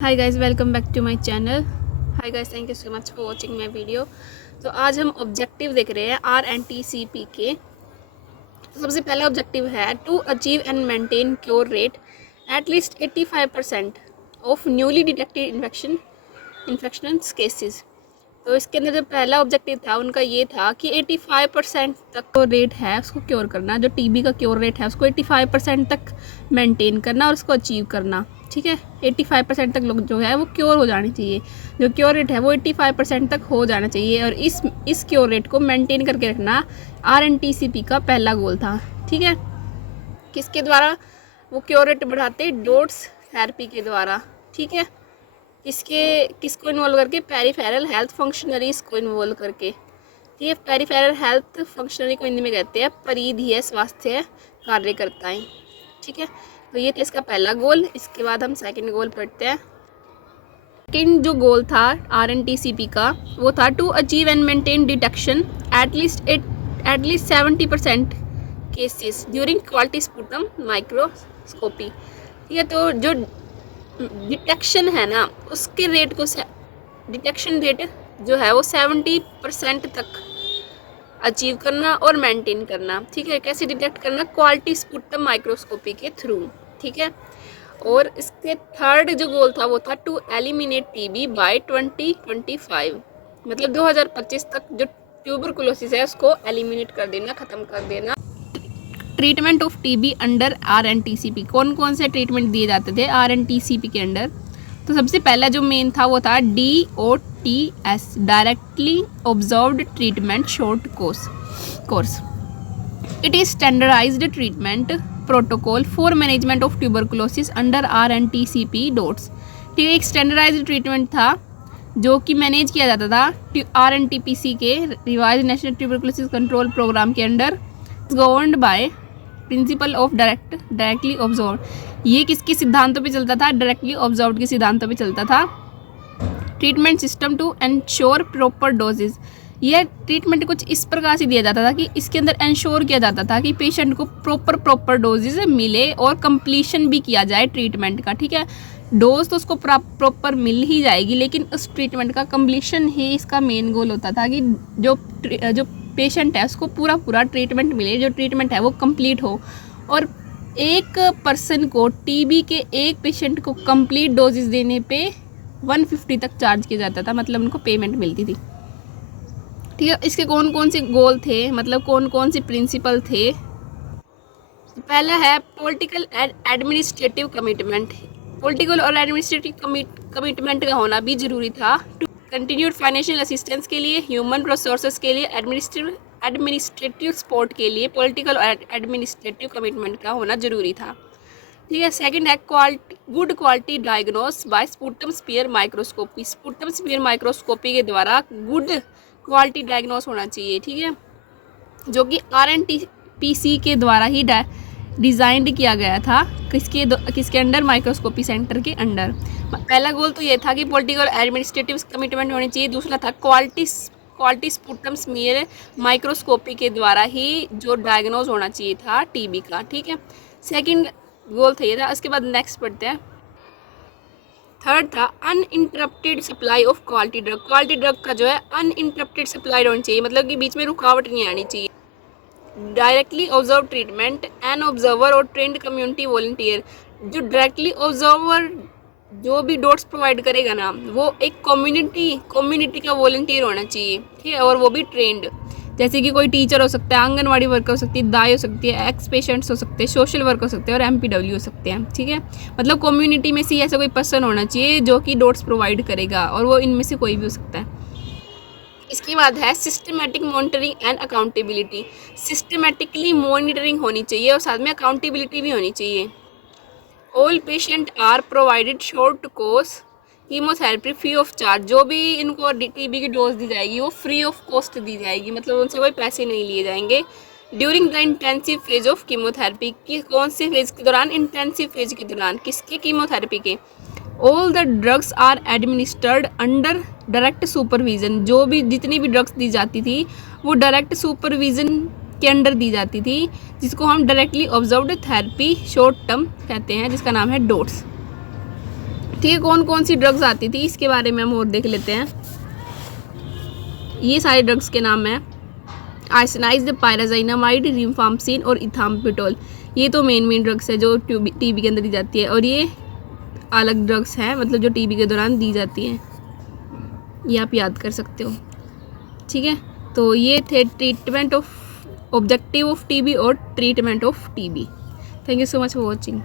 Hi guys, welcome back to my channel. Hi guys, thank you so much for watching my video. तो आज हम objective देख रहे हैं RNTCP के। तो सबसे पहला ऑब्जेक्टिव है to achieve and maintain cure rate at least 85% of newly detected infection cases. तो इसके अंदर जो पहला ऑब्जेक्टिव था उनका ये था कि 85% तक जो रेट है उसको क्योर करना, जो टीबी का क्योर रेट है उसको 85% तक मेंटेन करना और उसको अचीव करना। ठीक है, 85% तक लोग जो है वो क्योर हो जानी चाहिए, जो क्योर रेट है वो 85% तक हो जाना चाहिए और इस क्योर रेट को मेंटेन करके रखना RNTCP का पहला गोल था। ठीक है, किसके द्वारा वो क्योर रेट बढ़ाते? डोट्स थेरेपी के द्वारा। ठीक है, किसको इन्वॉल्व करके? पेरिफेरल हेल्थ फंक्शनरीज को इन्वॉल्व करके। ठीक है, पेरिफेरल हेल्थ फंक्शनरी को हिंदी में कहते हैं परिधीय स्वास्थ्य कार्यकर्ताएं। ठीक है, तो ये था इसका पहला गोल। इसके बाद हम सेकंड गोल पढ़ते हैं। सेकंड जो गोल था RNTCP का वो था to achieve and maintain detection at least 70% cases during quality sputum microscopy. ठीक है, तो जो डिटेक्शन है ना उसके रेट को डिटेक्शन रेट जो है वो 70% तक अचीव करना और मेंटेन करना। ठीक है, कैसे डिटेक्ट करना? क्वालिटी स्पुटम माइक्रोस्कोपी के थ्रू। ठीक है, और इसके थर्ड जो गोल था वो था टू एलिमिनेट टीबी बाय 2025, मतलब 2025 तक जो ट्यूबरकुलोसिस है उसको एलिमिनेट कर देना, ख़त्म कर देना। Treatment of TB under RNTCP, कौन कौन से ट्रीटमेंट दिए जाते थे RNTCP के अंडर? तो सबसे पहला जो मेन था वो था DOTS, directly observed treatment short course. It is standardised treatment protocol for management of tuberculosis under RNTCP DOTS. ठीक है, एक स्टैंडर्डाइज्ड ट्रीटमेंट था जो कि मैनेज किया जाता था RNTPC के revise national tuberculosis control programme के under, governed by principle of directly observe. ये किसके सिद्धांतों पे चलता था? डायरेक्टली ऑब्जर्व के सिद्धांतों पे चलता था। Treatment system to ensure proper doses, यह ट्रीटमेंट कुछ इस प्रकार से दिया जाता था कि इसके अंदर इंश्योर किया जाता था कि पेशेंट को प्रॉपर डोजेज मिले और कंप्लीशन भी किया जाए ट्रीटमेंट का। ठीक है, डोज तो उसको प्रॉपर मिल ही जाएगी, लेकिन उस ट्रीटमेंट का कंप्लीशन ही इसका मेन गोल होता था कि जो पेशेंट है उसको पूरा ट्रीटमेंट मिले, जो ट्रीटमेंट है वो कंप्लीट हो। और एक पर्सन को टीबी के एक पेशेंट को कंप्लीट डोजेज देने पे 150 तक चार्ज किया जाता था, मतलब उनको पेमेंट मिलती थी। ठीक है, इसके कौन कौन से गोल थे, मतलब कौन कौन से प्रिंसिपल थे? पहला है political and administrative commitment. Political और एडमिनिस्ट्रेटिव कमिटमेंट का होना भी जरूरी था। कंटिन्यूड फाइनेंशियल असिस्टेंस के लिए, ह्यूमन रिसोर्सेज के लिए, एडमिनिस्ट्रेटिव सपोर्ट के लिए पॉलिटिकल और एडमिनिस्ट्रेटिव कमिटमेंट का होना जरूरी था। ठीक है, सेकंड है good quality diagnose by sputum smear microscopy. Sputum smear microscopy के द्वारा गुड क्वालिटी डायग्नोस होना चाहिए। ठीक है, जो कि RNTPC के द्वारा ही डिज़ाइंड किया गया था। किसके अंडर? माइक्रोस्कोपी सेंटर के अंडर। पहला गोल तो ये था कि पॉलिटिकल एडमिनिस्ट्रेटिव कमिटमेंट होनी चाहिए। दूसरा था क्वालिटी स्पुटम स्मीयर माइक्रोस्कोपी के द्वारा ही जो डायग्नोज होना चाहिए था टीबी का। ठीक है, सेकंड गोल था ये था। उसके बाद नेक्स्ट पढ़ते हैं। थर्ड था uninterrupted supply of quality drug. Quality drug का जो है अनइंटरप्टेड सप्लाई होनी चाहिए, मतलब कि बीच में रुकावट नहीं आनी चाहिए। Directly observe treatment, an observer और ट्रेंड कम्युनिटी वॉलंटियर। जो डायरेक्टली ऑब्जर्वर जो भी डोट्स प्रोवाइड करेगा ना वो एक कम्युनिटी का वॉलंटियर होना चाहिए। ठीक है, और वो भी ट्रेंड, जैसे कि कोई टीचर हो सकता है, आंगनवाड़ी वर्कर हो सकती है, दाई हो सकती है, एक्स पेशेंट्स हो सकते हैं, सोशल वर्क हो सकते हैं और MPW हो सकते हैं। ठीक है, मतलब कम्युनिटी में से ऐसा कोई पर्सन होना चाहिए जो कि डोट्स प्रोवाइड करेगा, और वो इनमें से कोई भी हो सकता है। इसके बाद है systematic monitoring and accountability. Systematically monitoring होनी चाहिए और साथ में अकाउंटेबिलिटी भी होनी चाहिए। All patient are provided short course chemotherapy free of charge. जो भी इनको टीबी की डोज दी जाएगी वो फ्री ऑफ कॉस्ट दी जाएगी, मतलब उनसे कोई पैसे नहीं लिए जाएंगे। During the intensive phase of chemotherapy, की कौन से फेज के दौरान? इंटेंसिव फेज के दौरान। किसके? कीमोथेरेपी के। All the drugs are administered under direct supervision. जो भी जितनी भी ड्रग्स दी जाती थी वो डायरेक्ट सुपरविजन के अंडर दी जाती थी, जिसको हम directly observed therapy short term कहते हैं, जिसका नाम है डोट्स। ठीक है, कौन कौन सी ड्रग्स आती थी इसके बारे में हम और देख लेते हैं। ये सारे ड्रग्स के नाम हैं आर्सेनाइज्ड, पायराजाइनामाइड, रिफाम्पिसिन और इथाम्पिटोल। ये तो मेन ड्रग्स है जो टीबी के अंदर दी जाती है, और ये अलग ड्रग्स हैं मतलब जो टीबी के दौरान दी जाती हैं, ये आप याद कर सकते हो। ठीक है, तो ये थे treatment of objective of TB और treatment of TB. Thank you so much for watching.